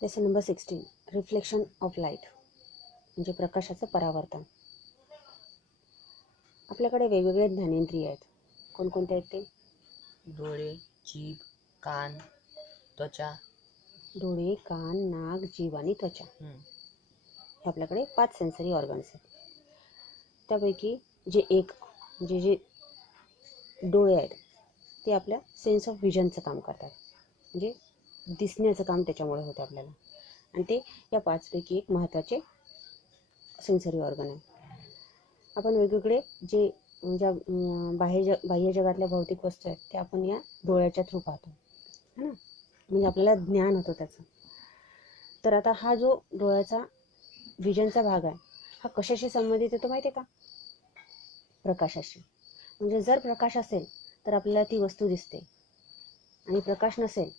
Lesson number 16 reflection of light म्हणजे प्रकाशाचं परावर्तन. आपल्याकडे वेगवेगळे ज्ञानेंद्रिय आहेत. कोणकोणते आहेत ते? डोळे, जीभ, कान, त्वचा. डोळे, कान, नाक, जीभ आणि त्वचा हे आपल्याकडे 5 सेन्सरी ऑर्गन्स आहेत. त्यापैकी जे जे डोळे आहेत ते आपल्या सेन्स ऑफ व्हिजनचं काम करतात, म्हणजे दिसण्याचं काम त्याच्यामुळे होतं आपल्याला, आणि ते या 5 पैकी एक महत्त्वाचे सेन्सरी ऑर्गन आहे. आपण वेगवेगळे जे ज्या बाह्य जगातल्या भौतिक वस्तू आहेत त्या आपण या डोळ्याच्या थ्रू पाहतो, है ना, म्हणजे आपल्याला ज्ञान होतं त्याचं. तर आता हा जो डोळ्याचा व्हिजनचा भाग आहे हा कशाशी संबंधित येतो माहिती आहे का? प्रकाशाशी. म्हणजे जर प्रकाश असेल तर आपल्याला ती वस्तू दिसते, आणि प्रकाश नसेल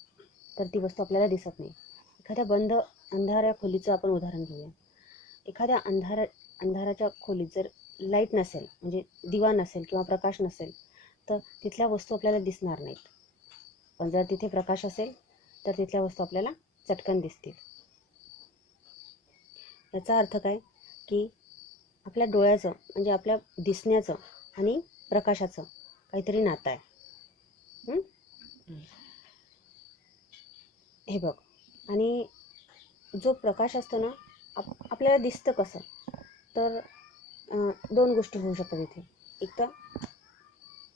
तर ती वस्तू आपल्याला दिसत नाही. एखाद्या बंद अंधाऱ्या खोलीचं आपण उदाहरण घेऊया. एखाद्या अंधाराच्या खोलीत जर लाईट नसेल, म्हणजे दिवा नसेल किंवा प्रकाश नसेल, तर तिथल्या वस्तू आपल्याला दिसणार नाहीत. पण जर तिथे प्रकाश असेल तर तिथल्या वस्तू आपल्याला चटकन दिसतील. याचा अर्थ काय की आपल्या डोळ्याचं म्हणजे आपल्या दिसण्याचं आणि प्रकाशाचं काहीतरी नातं आहे. हे बघ, आणि जो प्रकाश असतो ना आपल्याला दिसतं कसं, तर 2 गोष्टी होऊ शकतात इथे. एक तर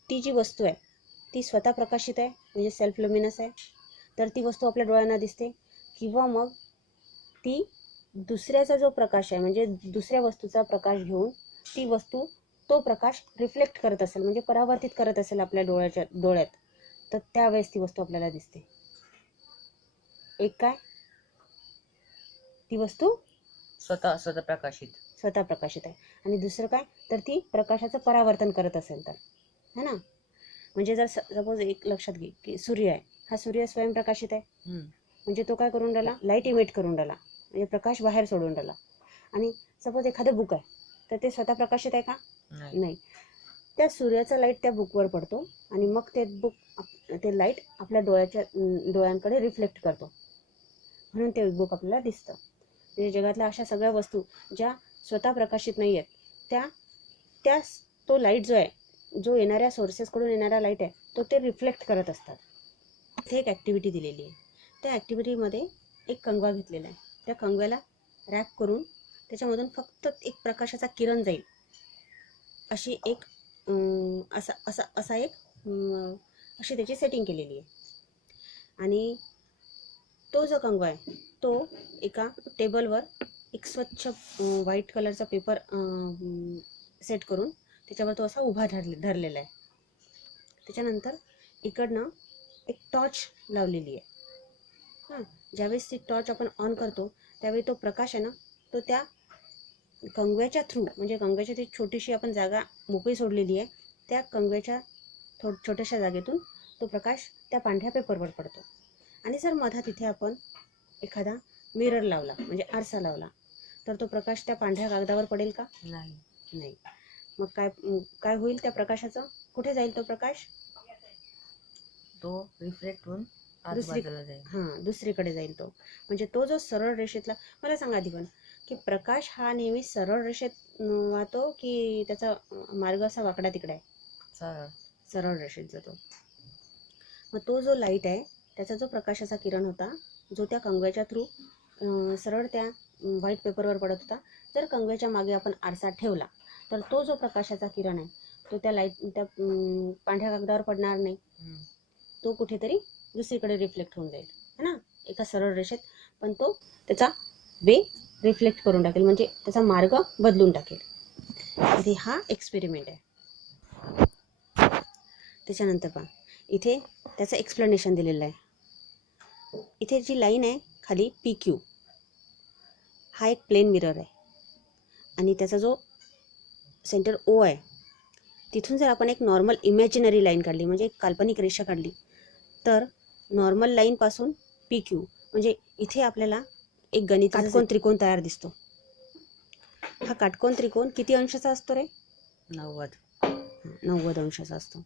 ती जी वस्तू आहे ती स्वतः प्रकाशित आहे, म्हणजे सेल्फ लुमिनस आहे, तर ती वस्तू आपल्या डोळ्यांना दिसते. किंवा मग ती दुसऱ्याचा जो प्रकाश आहे, म्हणजे दुसऱ्या वस्तूचा प्रकाश घेऊन ती वस्तू तो प्रकाश रिफ्लेक्ट करत असेल, म्हणजे परावर्तित करत असेल आपल्या डोळ्यात, तर त्यावेळेस ती वस्तू आपल्याला दिसते. एक काय, ती वस्तू स्वतः प्रकाशित आहे, आणि दुसरं काय, तर ती प्रकाशाचं परावर्तन करत असेल तर, है ना. म्हणजे जर सपोज एक लक्षात घे की सूर्य आहे, हा सूर्य स्वयंप्रकाशित आहे, म्हणजे तो काय करून राहिला, लाईट इमिट करून राहिला, म्हणजे प्रकाश बाहेर सोडून राहिला. आणि सपोज एखादं बुक आहे तर ते स्वतः प्रकाशित आहे का? नाही. त्या सूर्याचा लाईट त्या बुकवर पडतो आणि मग ते लाईट आपल्या डोळ्यांकडे रिफ्लेक्ट करतो, म्हणून ते बुक आपल्याला दिसतं. म्हणजे जगातल्या अशा सगळ्या वस्तू ज्या स्वतः प्रकाशित नाही आहेत त्या तो लाईट जो आहे, जो येणाऱ्या सोर्सेसकडून येणारा लाईट आहे, तो ते रिफ्लेक्ट करत असतात. इथे एक ॲक्टिव्हिटी दिलेली आहे. त्या ॲक्टिव्हिटीमध्ये एक कंगवा घेतलेला आहे. त्या कंगव्याला रॅप करून त्याच्यामधून फक्त एक प्रकाशाचा किरण जाईल अशी एक अशी त्याची सेटिंग केलेली आहे. आणि तो जो कंगवा आहे तो एका टेबलवर एक स्वच्छ व्हाईट कलरचा पेपर सेट करून त्याच्यावर तो असा उभा धरलेला आहे. त्याच्यानंतर इकडनं एक टॉर्च लावलेली आहे. ज्यावेळेस ती टॉर्च आपण ऑन करतो त्यावेळी तो प्रकाश आहे ना, तो त्या कंगव्याच्या थ्रू, म्हणजे कंगव्याची ती छोटीशी आपण जागा मोकळी सोडलेली आहे, त्या कंगव्याच्या छोट्याशा जागेतून तो प्रकाश त्या पांढऱ्या पेपरवर पडतो. आणि जर मधात इथे आपण एखादा मिरर लावला, म्हणजे आरसा लावला, तर तो प्रकाश त्या पांढऱ्या कागदावर पडेल का? नाही. मग काय होईल त्या प्रकाशाचं? कुठे जाईल तो प्रकाश? तो रिफ्लेक्ट होऊन आजूबाजूला जाईल. दुसरीकडे जाईल तो. म्हणजे तो जो सरळ रेषेतला, मला सांगा आधी पण की प्रकाश हा नेहमी सरळ रेषेत वाहतो की त्याचा मार्ग असा वाकडा तिकडे आहे? सरळ रेषेत जातो. मग तो जो लाईट आहे त्याचा जो प्रकाशाचा किरण होता, जो त्या कंगव्याच्या थ्रू सरळ त्या व्हाईट पेपरवर पडत होता, जर कंगव्याच्या मागे आपण आरसा ठेवला तर तो जो प्रकाशाचा किरण आहे तो त्या पांढऱ्या कागदावर पडणार नाही, तो कुठेतरी दुसरीकडे रिफ्लेक्ट होऊन जाईल, है ना, एका सरळ रेषेत. पण तो त्याचा वे रिफ्लेक्ट करून टाकेल, म्हणजे त्याचा मार्ग बदलून टाकेल. इथे हा एक्सपेरिमेंट आहे. त्याच्यानंतर पहा, इथे त्याचं एक्सप्लेनेशन दिलेलं आहे. इथे जी लाईन आहे खाली PQ, हा एक प्लेन मिरर आहे, आणि त्याचा जो सेंटर O आहे तिथून जर आपण एक नॉर्मल इमॅजिनरी लाईन काढली, म्हणजे एक काल्पनिक रेषा काढली, तर नॉर्मल लाईनपासून PQ, म्हणजे इथे आपल्याला एक गणिताचा काटकोन त्रिकोण तयार दिसतो. हा काटकोन त्रिकोण किती अंशाचा असतो रे? 90. 90 अंशाचा असतो.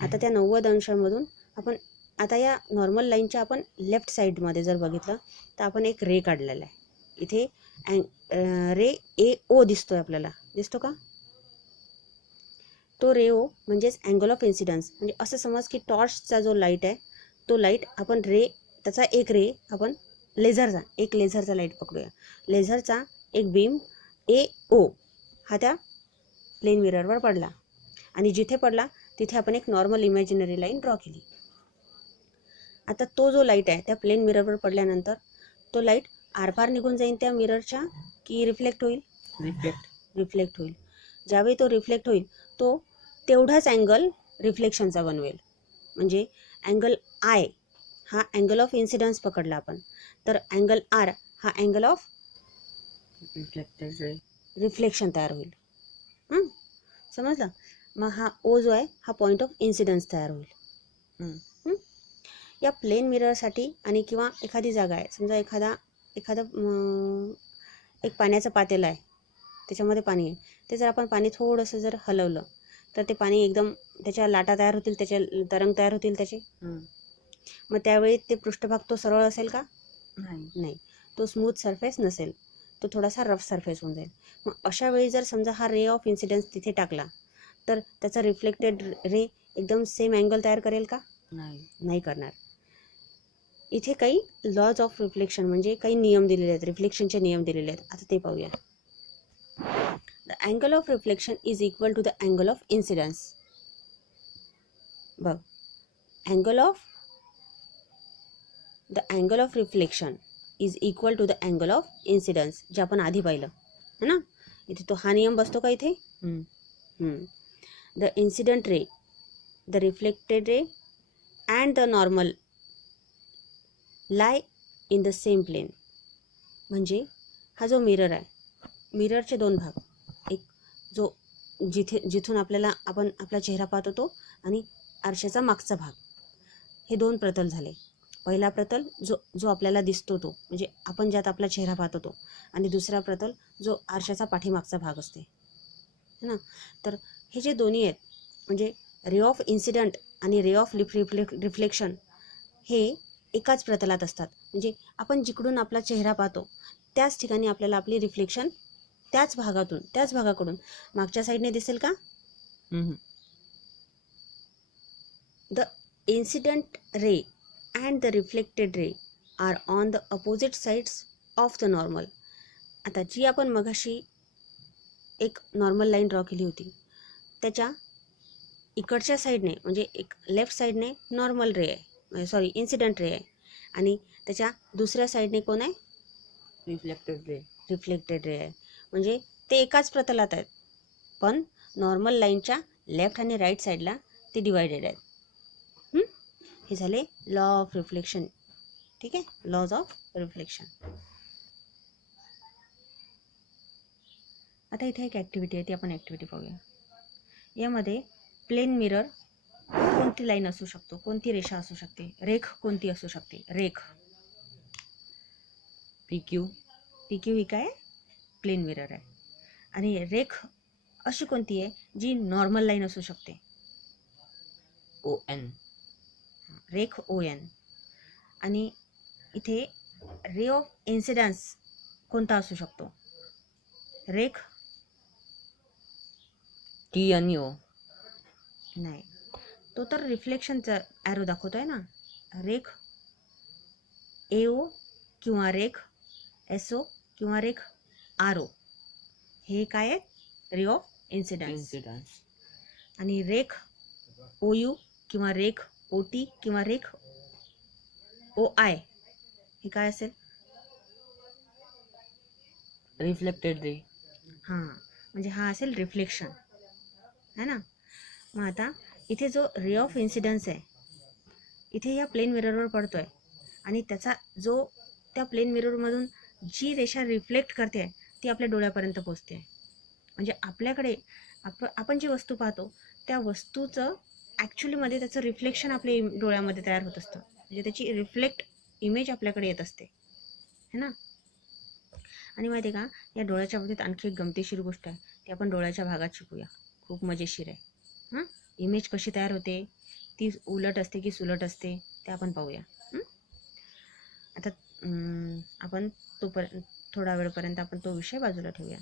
आता त्या 90 अंशांमधून आपण आता या नॉर्मल लाईनच्या आपण लेफ्ट साईडमध्ये जर बघितलं तर आपण एक रे काढलेला आहे. इथे रे AO दिसतोय आपल्याला, दिसतो का? तो रे ओ म्हणजेच अँगल ऑफ इन्सिडन्स. म्हणजे असं समज की टॉर्चचा जो लाईट आहे तो लाईट आपण त्याचा एक रे आपण लेझरचा लाईट पकडूया. लेझरचा एक बीम AO हा त्या प्लेन मिररवर पडला आणि जिथे पडला तिथे आपण एक नॉर्मल इमॅजिनरी लाईन ड्रॉ केली. आता तो जो लाईट आहे त्या प्लेन मिररवर पडल्यानंतर तो लाईट आरपार निघून जाईल त्या मिररच्या की रिफ्लेक्ट होईल? रिफ्लेक्ट होईल. ज्यावेळी तो रिफ्लेक्ट होईल तो तेवढाच अँगल रिफ्लेक्शनचा बनवेल. म्हणजे अँगल I हा अँगल ऑफ इन्सिडन्स पकडला आपण, तर अँगल R हा अँगल ऑफ रिफ्लेक्शन तयार होईल. समजलं? मग हा O जो आहे हा पॉईंट ऑफ इन्सिडन्स तयार होईल. या प्लेन मिररसाठी आणि किंवा एखादी जागा आहे, समजा एखादं एक पाण्याचं पातेलं आहे, त्याच्यामध्ये पाणी आहे. ते जर आपण पाणी थोडंसं जर हलवलं तर ते पाणी एकदम त्याच्या लाटा तयार होतील, त्याचे तरंग तयार होतील त्याचे. मग त्यावेळी ते पृष्ठभाग तो सरळ असेल का? नाही, तो स्मूथ सरफेस नसेल, तो थोडासा रफ सरफेस होऊन जाईल. मग अशा वेळी जर समजा हा रे ऑफ इन्सिडन्स तिथे टाकला तर त्याचा रिफ्लेक्टेड रे एकदम सेम अँगल तयार करेल का? नाही करणार. इथे काही लॉज ऑफ रिफ्लेक्शन म्हणजे काही नियम दिलेले आहेत, रिफ्लेक्शनचे नियम दिलेले आहेत. आता ते पाहूया. The angle of reflection is equal to the angle of incidence. बघ, angle of reflection is equal to the angle of incidence, जे आपण आधी पाहिलं है ना. इथे तो हा नियम बसतो का इथे? The incident ray, the reflected ray and the normal lie in the same plane. म्हणजे हा जो मिरर आहे, मिररचे दोन भाग, एक जो जिथून आपण आपला चेहरा पाहत होतो आणि आरशाचा मागचा भाग, हे दोन प्रतल झाले. पहिला प्रतल जो आपल्याला दिसतो तो म्हणजे आपण ज्यात आपला चेहरा पाहत होतो, आणि दुसरा प्रतल जो आरशाचा पाठीमागचा भाग असते है ना. तर हे जे दोन्ही आहेत म्हणजे रे ऑफ इन्सिडंट आणि रे ऑफ रिफ्लेक्शन हे एकाच प्रतलात असतात. म्हणजे आपण जिकडून आपला चेहरा पाहतो त्याच ठिकाणी आपल्याला आपली रिफ्लेक्शन त्याच भागाकडून मागच्या साईडने दिसेल का? The incident ray and the reflected ray are on the opposite sides of the normal. आता जी आपण मगाशी एक नॉर्मल लाईन ड्रॉ केली होती त्याच्या इकडच्या साईडने म्हणजे एक लेफ्ट साईडने नॉर्मल रे आहे, इन्सिडंट रे आहे, आणि त्याच्या दुसऱ्या साईडने कोण आहे? रिफ्लेक्टेड रे आहे. म्हणजे ते एकाच प्रतलात आहेत पण नॉर्मल लाईनच्या लेफ्ट आणि राईट साईडला ते डिवायडेड आहेत. हे झाले लॉ ऑफ रिफ्लेक्शन. ठीक आहे, लॉज ऑफ रिफ्लेक्शन. आता इथे एक ॲक्टिव्हिटी आहे, ती आपण ॲक्टिव्हिटी पाहूया. यामध्ये प्लेन मिरर कोणती लाईन असू शकतो, कोणती रेषा असू शकते, रेख कोणती असू शकते? रेख PQ ही काय? प्लेन मिरर आहे. आणि रेख अशी कोणती आहे जी नॉर्मल लाईन असू शकते? ON. रेख ON. आणि इथे रे ऑफ इन्सिडन्स कोणता असू शकतो? रेख T आणि O. नाही, तो तर रिफ्लेक्शनचा ॲरो दाखवतोय ना. रेख AO किंवा रेख SO किंवा रेख RO हे काय आहे? Ray of incidence. आणि रेख OU किंवा रेख OT किंवा रेख OI हे काय असेल? Reflected ray. म्हणजे हा असेल रिफ्लेक्शन है ना. मग आता इथे जो रे ऑफ इन्सिडन्स आहे इथे या प्लेन मिररवर पडतोय आणि त्याचा जो त्या प्लेन मिररमधून जी रेषा रिफ्लेक्ट करते ती आपल्या डोळ्यापर्यंत पोहोचते. म्हणजे आपल्याकडे आपण जी वस्तू पाहतो त्या वस्तूचं ॲक्च्युलीमध्ये त्याचं रिफ्लेक्शन आपल्या डोळ्यामध्ये तयार होत असतं. म्हणजे त्याची रिफ्लेक्ट इमेज आपल्याकडे येत असते है ना. आणि माहिती आहे का, या डोळ्याच्या बाबतीत आणखी एक गमतीशीर गोष्ट आहे, ती आपण डोळ्याच्या भागात शिकूया. खूप मजेशीर आहे. इमेज कशी तयार होते, ती उलट असते की सुलट असते ते आपण पाहूया. आता आपण थोडा वेळपर्यंत आपण तो विषय बाजूला ठेवूया.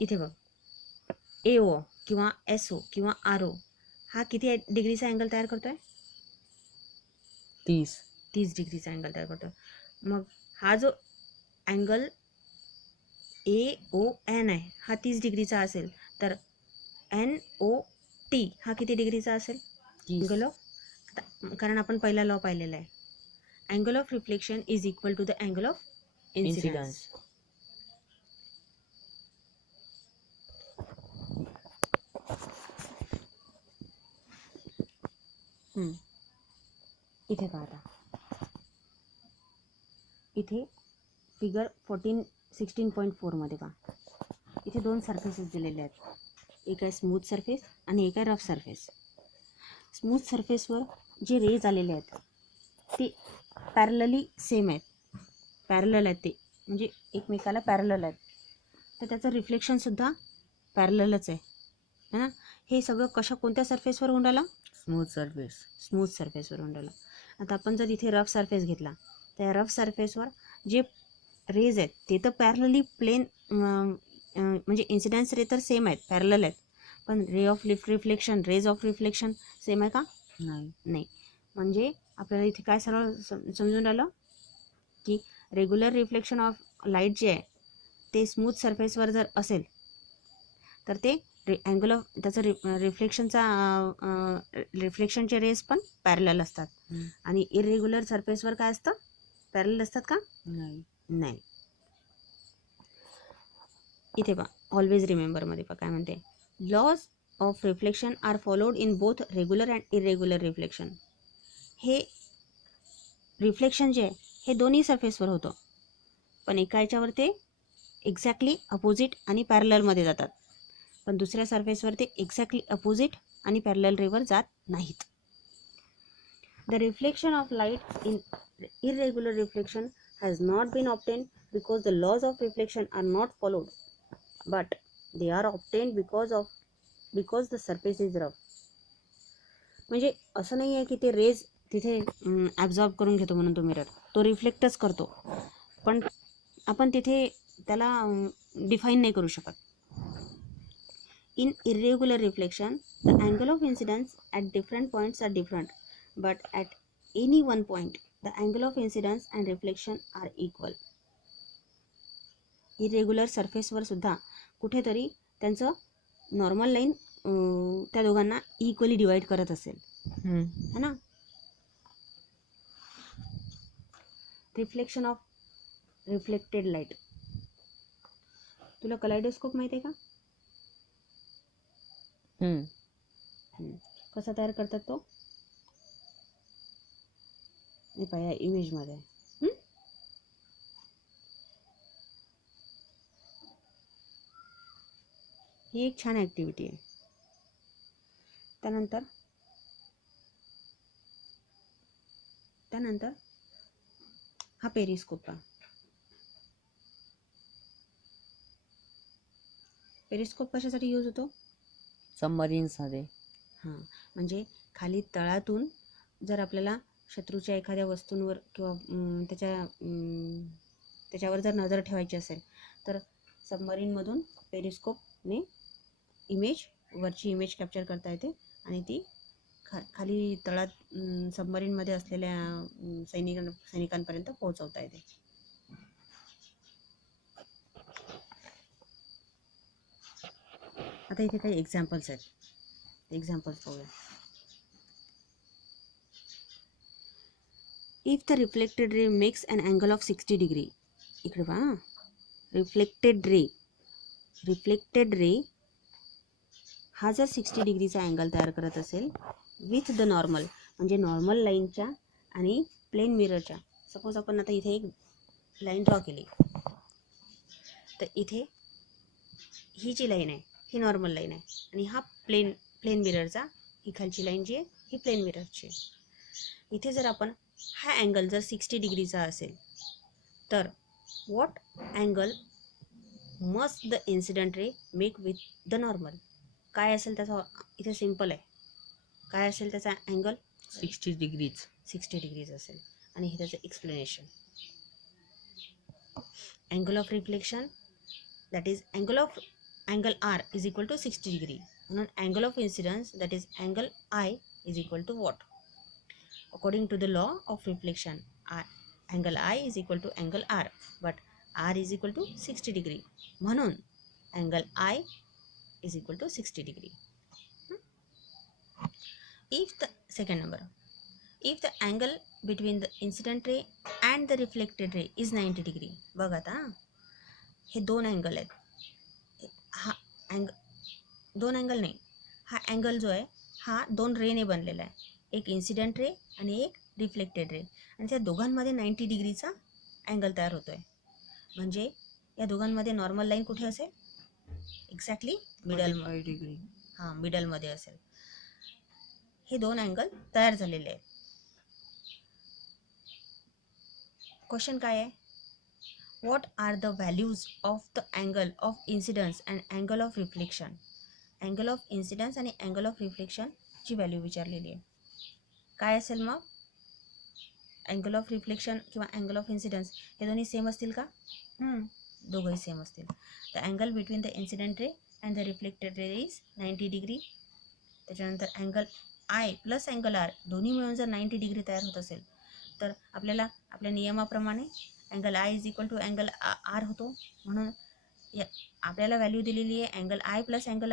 इथे बघ, AO किंवा SO किंवा RO हा किती डिग्रीचा अँगल तयार करतोय? 30 डिग्रीचा अँगल तयार करतोय. मग हा जो अँगल AON आहे हा 30 डिग्रीचा असेल तर NOT हा किती डिग्रीचा असेल? अँगल ऑफ, कारण आपण पहिला लॉ पाहिलेला आहे, angle of reflection is equal to the angle of incidence. इथे पहा आता, इथे फिगर 16.4 मध्ये पहा, इथे दोन सरफेसेस दिलेले आहेत. एक आहे स्मूथ सरफेस आणि एक आहे रफ सरफेस. स्मूथ सरफेसवर जे रेज आलेले आहेत ते पॅरलली सेम आहेत, पॅरलल आहेत, ते म्हणजे एकमेकाला पॅरलल आहेत, तर त्याचं रिफ्लेक्शनसुद्धा पॅरललच आहे ना. हे सगळं कोणत्या सरफेसवर होऊन राहिलं? स्मूथ सरफेसवर होऊन राहिलं. आता आपण जर इथे रफ सरफेस घेतला त्या रफ सरफेसवर जे रेज आहेत ते तर पॅरलली प्लेन, म्हणजे इन्सिडन्स रे तर सेम आहेत, पॅरलल आहेत, पण रेज ऑफ रिफ्लेक्शन सेम आहे का? नाही. म्हणजे आपल्याला इथे काय सरळ समजून राहिलं की रेग्युलर रिफ्लेक्शन ऑफ लाईट जे आहे ते स्मूथ सरफेसवर जर असेल तर ते अँगल ऑफ त्याचं रिफ्लेक्शनचे रेस पण पॅरलल असतात. आणि इरेग्युलर सरफेसवर काय असतं? पॅरलल असतात का? नाही. इथे पहा, ऑलवेज रिमेंबर मध्ये पहा काय म्हणते, laws of reflection are followed in both regular and irregular reflection. हे रिफ्लेक्शन जे आहे हे दोन्ही सरफेसवर होतं, पण एका याच्यावर ते एक्झॅक्टली अपोजिट आणि पॅरललमध्ये जातात, पण दुसऱ्या सरफेसवर ते एक्झॅक्टली अपोजिट आणि पॅरलल रेवर जात नाहीत. The reflection of light in irregular reflection has not been obtained because the laws of reflection are not followed, but they are obtained because the surface is rough. म्हणजे असं नाही आहे की ते raise तिथे ॲब्झॉर्ब करून घेतो म्हणून तो मिरर, तो रिफ्लेक्टच करतो, पण आपण तिथे त्याला डिफाईन नाही करू शकत. In irregular reflection the angle of incidence at different points are different, but at any one point the angle of incidence and reflection are equal. Irregular सरफेसवर सुद्धा कुठेतरी त्यांचं नॉर्मल लाईन त्या दोघांना इक्वली डिवाइड करत असेल, है ना. रिफ्लेक्शन ऑफ रिफ्लेक्टेड लाईट, तुला कलायडोस्कोप माहिती आहे का? कसा तयार करतात तो? हे पहा, या इमेजमध्ये ही एक छान ॲक्टिव्हिटी आहे. त्यानंतर हा पेरिस्कोप पहा. पेरिस्कोप कशासाठी यूज होतो? सबमरीन्समध्ये. हां, म्हणजे खाली तळातून जर आपल्याला शत्रूच्या एखाद्या वस्तूंवर किंवा त्याच्यावर जर नजर ठेवायची असेल तर सबमरीनमधून पेरिस्कोपने वरची इमेज कॅप्चर करता येते आणि ती खाली तळात सबमरीनमध्ये असलेल्या सैनिकांपर्यंत पोहोचवता येते. आता इथे काही एक्झाम्पल्स आहेत, एक्झाम्पल्स पाहूया. If the reflected ray makes an angle of 60 degree, इकडे पहा, रिफ्लेक्टेड रे हा जर 60 डिग्रीचा अँगल तयार करत असेल विथ द नॉर्मल, म्हणजे नॉर्मल लाईनच्या आणि प्लेन मिररच्या, सपोज आपण आता इथे एक लाईन ड्रॉ केली, तर इथे ही जी लाईन आहे ही नॉर्मल लाईन आहे आणि हा प्लेन मिररचा, ही खालची लाईन जी आहे ही प्लेन मिररची आहे. इथे जर आपण हा अँगल जर 60 डिग्रीचा असेल तर what angle must the incident ray make with the normal? काय असेल त्याचा? इथे सिम्पल आहे, काय असेल त्याचा अँगल? 60 डिग्रीज. 60 डिग्रीज असेल. आणि हे त्याचं explanation. Angle of reflection that is angle R is equal to 60 degree. म्हणून angle of incidence that is angle I is equal to what? According to the law of reflection, angle I is equal to angle R, but R is equal to 60 degree. म्हणून angle I is equal to 60 degree. If the second number, if the angle between the incident ray and the reflected ray is 90 degree. बघा आता हे दोन angle आहेत. हा दोन angle नाही, हा अँगल जो आहे हा दोन रेने बनलेला आहे. एक इन्सिडेंट रे आणि एक रिफ्लेक्टेड रे. आणि त्या दोघांमध्ये 90 डिग्रीचा अँगल तयार होतो आहे. म्हणजे या दोघांमध्ये नॉर्मल लाईन कुठे असेल? Exactly middle degree. हां, मिडलमध्ये असेल. हे दोन अँगल तयार झालेले आहेत. क्वेश्चन काय आहे? What are the values of the angle of incidence and angle of reflection? Angle of incidence आणि अँगल ऑफ रिफ्लेक्शनची व्हॅल्यू विचारलेली आहे. काय असेल मग? अँगल ऑफ रिफ्लेक्शन किंवा अँगल ऑफ इन्सिडन्स हे दोन्ही सेम असतील का? दोघंही सेम असतील. The angle between the incident ray and the reflected ray is 90 degree. त्याच्यानंतर angle I plus angle R दोन्ही मिळून जर 90 डिग्री तयार होत असेल तर आपल्याला आपल्या नियमाप्रमाणे angle I is equal to angle R होतो. म्हणून आपल्याला व्हॅल्यू दिलेली आहे अँगल आय प्लस अँगल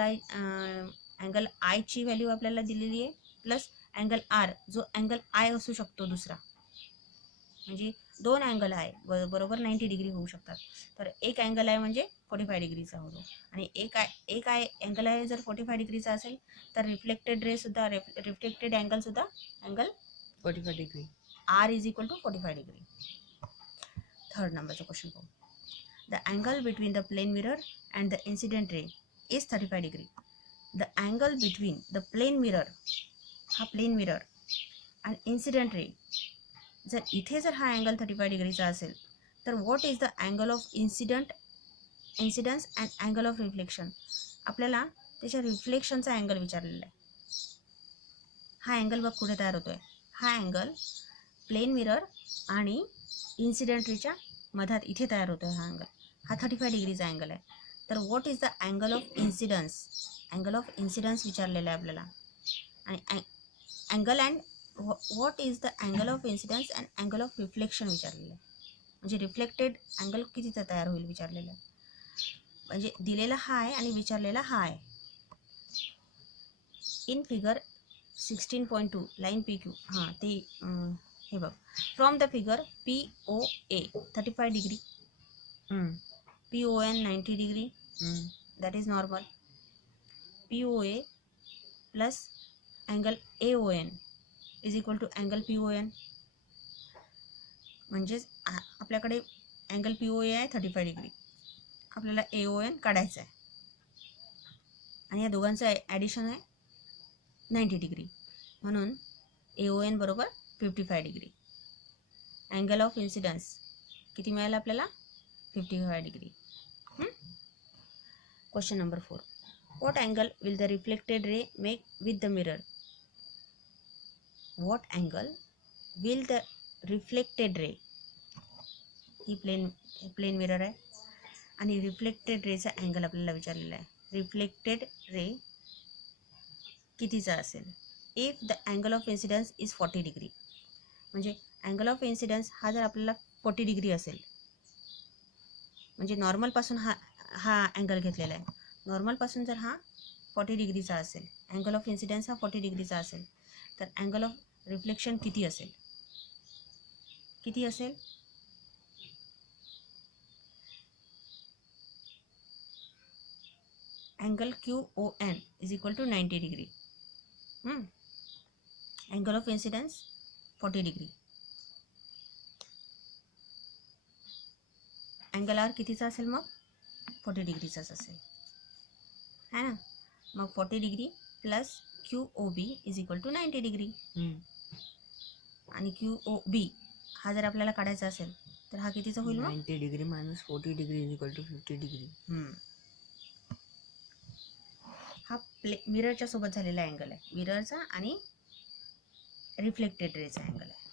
आयची व्हॅल्यू आपल्याला दिलेली आहे प्लस अँगल आर जो अँगल आय असू शकतो दुसरा. म्हणजे दोन अँगल आहे बरोबर 90 डिग्री होऊ शकतात. तर एक अँगल आहे म्हणजे 45 डिग्रीचा होतो. आणि एक अँगल आहे जर 45 डिग्रीचा असेल तर रिफ्लेक्टेड अँगलसुद्धा angle 45 degree. R is equal to 45 degree. Third नंबरचा क्वेश्चन पाहू. The angle between the plane mirror and the incident ray is 35 degree. The angle between the plane mirror, हा plane mirror and incident ray, जर इथे जर हा angle 35 डिग्रीचा असेल तर what is the angle of incidence and angle of reflection? आपल्याला त्याच्या रिफ्लेक्शनचा अँगल विचारलेला आहे. हा अँगल बघ कुठे तयार होतो आहे. हा अँगल प्लेन मिरर आणि इन्सिडेंट रेच्या मधात इथे तयार होतो आहे. हा अँगल हा 35 डिग्रीचा अँगल आहे. तर what is the angle of incidence? Angle of incidence विचारलेला आहे आपल्याला. आणि angle and what is the angle of incidence and angle of reflection विचारलेलं आहे. म्हणजे रिफ्लेक्टेड अँगल कितीचा तयार होईल विचारलेलं आहे. म्हणजे दिलेला हा आहे आणि विचारलेला हा आहे. In figure 16.2 line P Q, हां ते हे बघ. From the figure POA 35 degree, PON 90 degree, that is normal. POA plus angle AON is equal to angle PON. म्हणजेच आपल्याकडे अँगल POA आहे 35 डिग्री, आपल्याला AON काढायचं आहे आणि या दोघांचं ॲडिशन आहे 90 डिग्री. म्हणून AON बरोबर 55 डिग्री. अँगल ऑफ इन्सिडन्स किती मिळालं आपल्याला? 55 degree. Question number 4. What angle will the reflected ray make with the mirror? What angle will the reflected ray, ही प्लेन मिरर आहे आणि रिफ्लेक्टेड रेचा अँगल आपल्याला विचारलेला आहे. रिफ्लेक्टेड रे कितीचा असेल? If the angle of incidence is 40 degree. म्हणजे अँगल ऑफ इन्सिडन्स हा जर आपल्याला 40 डिग्री असेल, म्हणजे नॉर्मलपासून हा अँगल घेतलेला आहे. नॉर्मलपासून जर हा 40 डिग्रीचा असेल, अँगल ऑफ इन्सिडन्स हा 40 डिग्रीचा असेल, तर अँगल ऑफ रिफ्लेक्शन किती असेल? किती असेल? Angle QON is equal to 90 degree. Angle of incidence 40 degree. Angle R कितीचा असेल मग? 40 डिग्रीचाच असेल, है ना. मग 40 degree plus QOB is equal to 90 degree. आणि QOB हा जर आपल्याला काढायचा असेल तर हा कितीचा होईल मग? 90 degree minus 40 degree is equal to 50 degree. हा मिररच्या सोबत झालेला अँगल आहे, मिररचा आणि रिफ्लेक्टेड रेचा अँगल आहे.